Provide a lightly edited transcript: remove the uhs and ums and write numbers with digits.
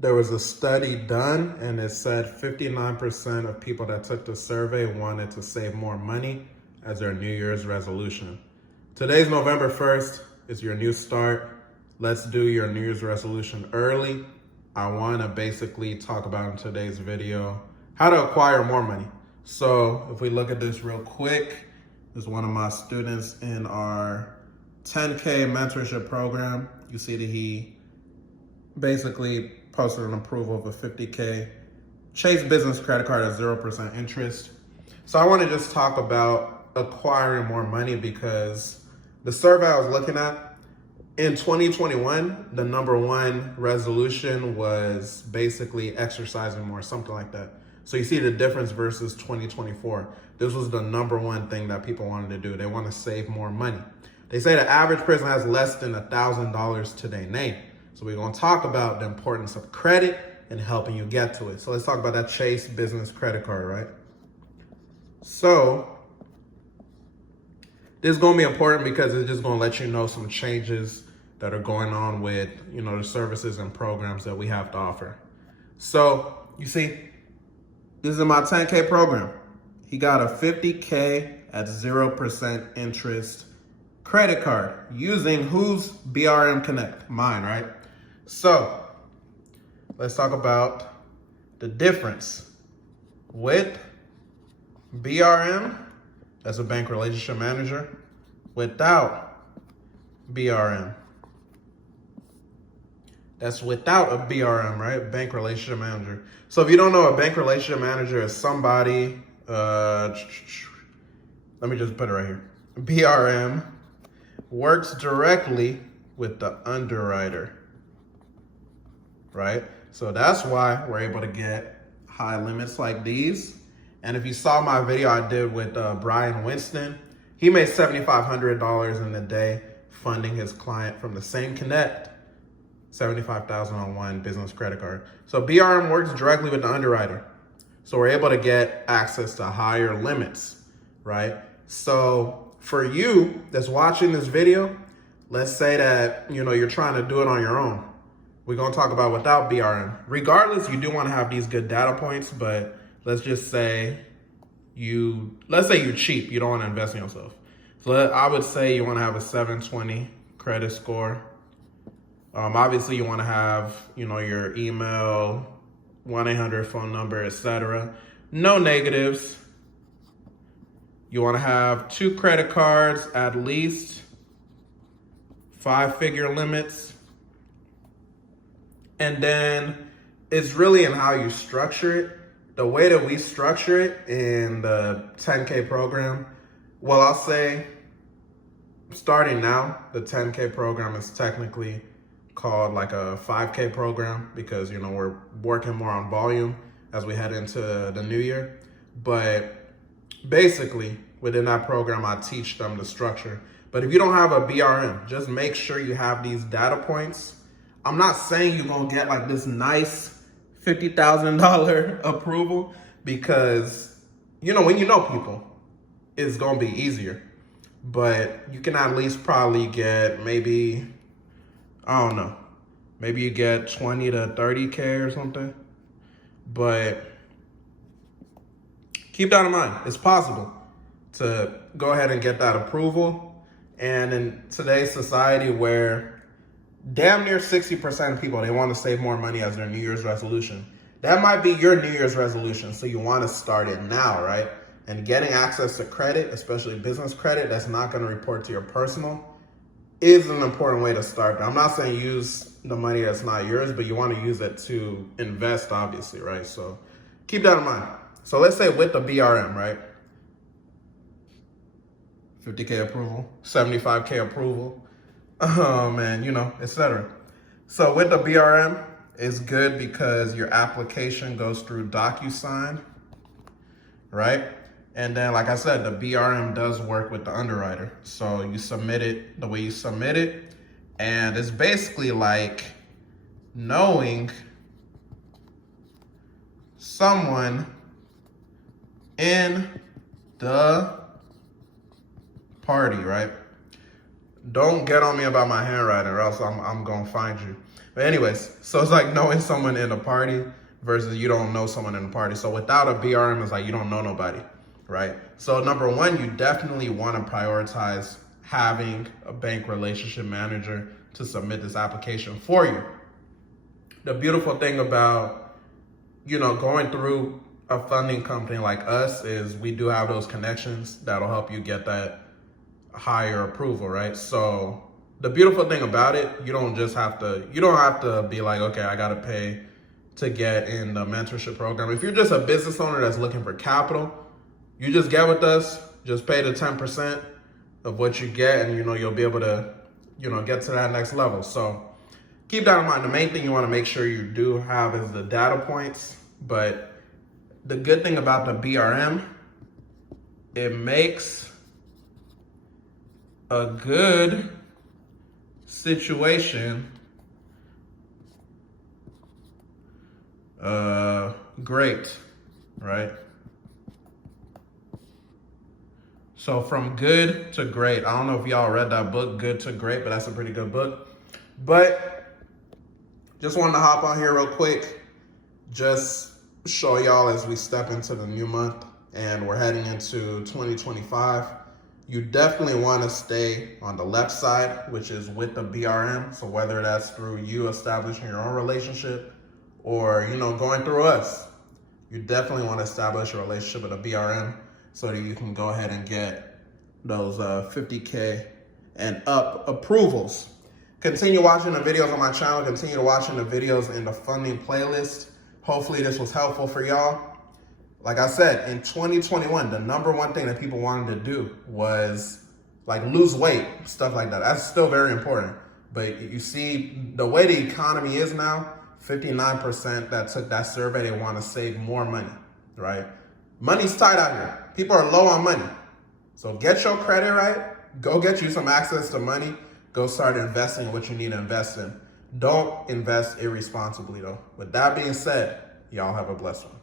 there was a study done and it said 59% of people that took the survey wanted to save more money as their New Year's resolution. Today's November 1st. It's your new start. Let's do your New Year's resolution early. I want to basically talk about in today's video how to acquire more money. So if we look at this real quick, this is one of my students in our 10K mentorship program. You see that he basically posted an approval of a 50K Chase business credit card at 0% interest. So I want to just talk about acquiring more money because the survey I was looking at in 2021, the number one resolution was basically exercising more, something like that. So you see the difference versus 2024. This was the number one thing that people wanted to do. They want to save more money. They say the average person has less than $1,000 to their name. So we're going to talk about the importance of credit and helping you get to it. So let's talk about that Chase business credit card, right? So this is going to be important because it's just going to let you know some changes that are going on with, the services and programs that we have to offer. So you see, this is my 10K program. He got a 50K at 0% interest credit card using whose BRM Connect? Mine, right? So let's talk about the difference with BRM, that's a bank relationship manager, without BRM. That's without a BRM, right? Bank relationship manager. So if you don't know, a bank relationship manager is somebody, let me just put it right here. BRM works directly with the underwriter, right? So that's why we're able to get high limits like these. And if you saw my video I did with Brian Winston, he made $7,500 in a day funding his client from the same Connect, $75,000 on one business credit card. So BRM works directly with the underwriter. So we're able to get access to higher limits, right? So for you that's watching this video, let's say that, you're trying to do it on your own. We're going to talk about without BRM. Regardless, you do want to have these good data points, but let's just say let's say you're cheap. You don't want to invest in yourself. So I would say you want to have a 720 credit score. Obviously, you want to have, your email, 1-800 phone number, etc. No negatives. You want to have 2 credit cards, at least 5-figure limits. And then it's really in how you structure it. The way that we structure it in the 10K program, well, I'll say starting now, the 10K program is technically called like a 5K program because, we're working more on volume as we head into the new year. But basically, within that program, I teach them the structure. But if you don't have a BRM, just make sure you have these data points. I'm not saying you're going to get like this nice $50,000 approval because, when you know people, it's going to be easier. But you can at least probably get maybe, I don't know, maybe you get 20 to 30K or something. But keep that in mind. It's possible to go ahead and get that approval. And in today's society where damn near 60% of people, they want to save more money as their New Year's resolution. That might be your New Year's resolution, so you want to start it now, right? And getting access to credit, especially business credit, that's not going to report to your personal, is an important way to start. I'm not saying use the money that's not yours, but you want to use it to invest, obviously, right? So keep that in mind. So let's say with the BRM, right? 50K approval, 75K approval, and etc. So with the BRM, it's good because your application goes through DocuSign, right? And then, like I said, the BRM does work with the underwriter. So you submit it the way you submit it. And it's basically like knowing someone in the party, right? Don't get on me about my handwriting or else I'm gonna find you. But anyways, so it's like knowing someone in a party versus you don't know someone in a party. So without a BRM, it's like you don't know nobody, right? So number one, you definitely want to prioritize having a bank relationship manager to submit this application for you. The beautiful thing about, going through a funding company like us is we do have those connections that'll help you get that higher approval, right? So the beautiful thing about it, you don't have to be like, okay, I gotta pay to get in the mentorship program. If you're just a business owner that's looking for capital, you just get with us, just pay the 10% of what you get, and you'll be able to, get to that next level. So keep that in mind. The main thing you want to make sure you do have is the data points. But the good thing about the BRM, it makes a good situation great, right? So from good to great. I don't know if y'all read that book, Good to Great, but that's a pretty good book. But just wanted to hop on here real quick, just show y'all as we step into the new month and we're heading into 2025. You definitely want to stay on the left side, which is with the BRM. So whether that's through you establishing your own relationship or, going through us, you definitely want to establish a relationship with a BRM so that you can go ahead and get those 50K and up approvals. Continue watching the videos on my channel. Continue watching the videos in the funding playlist. Hopefully this was helpful for y'all. Like I said, in 2021, the number one thing that people wanted to do was like lose weight, stuff like that. That's still very important. But you see, the way the economy is now, 59% that took that survey, they want to save more money, right? Money's tight out here. People are low on money. So get your credit right. Go get you some access to money. Go start investing in what you need to invest in. Don't invest irresponsibly though. With that being said, y'all have a blessed one.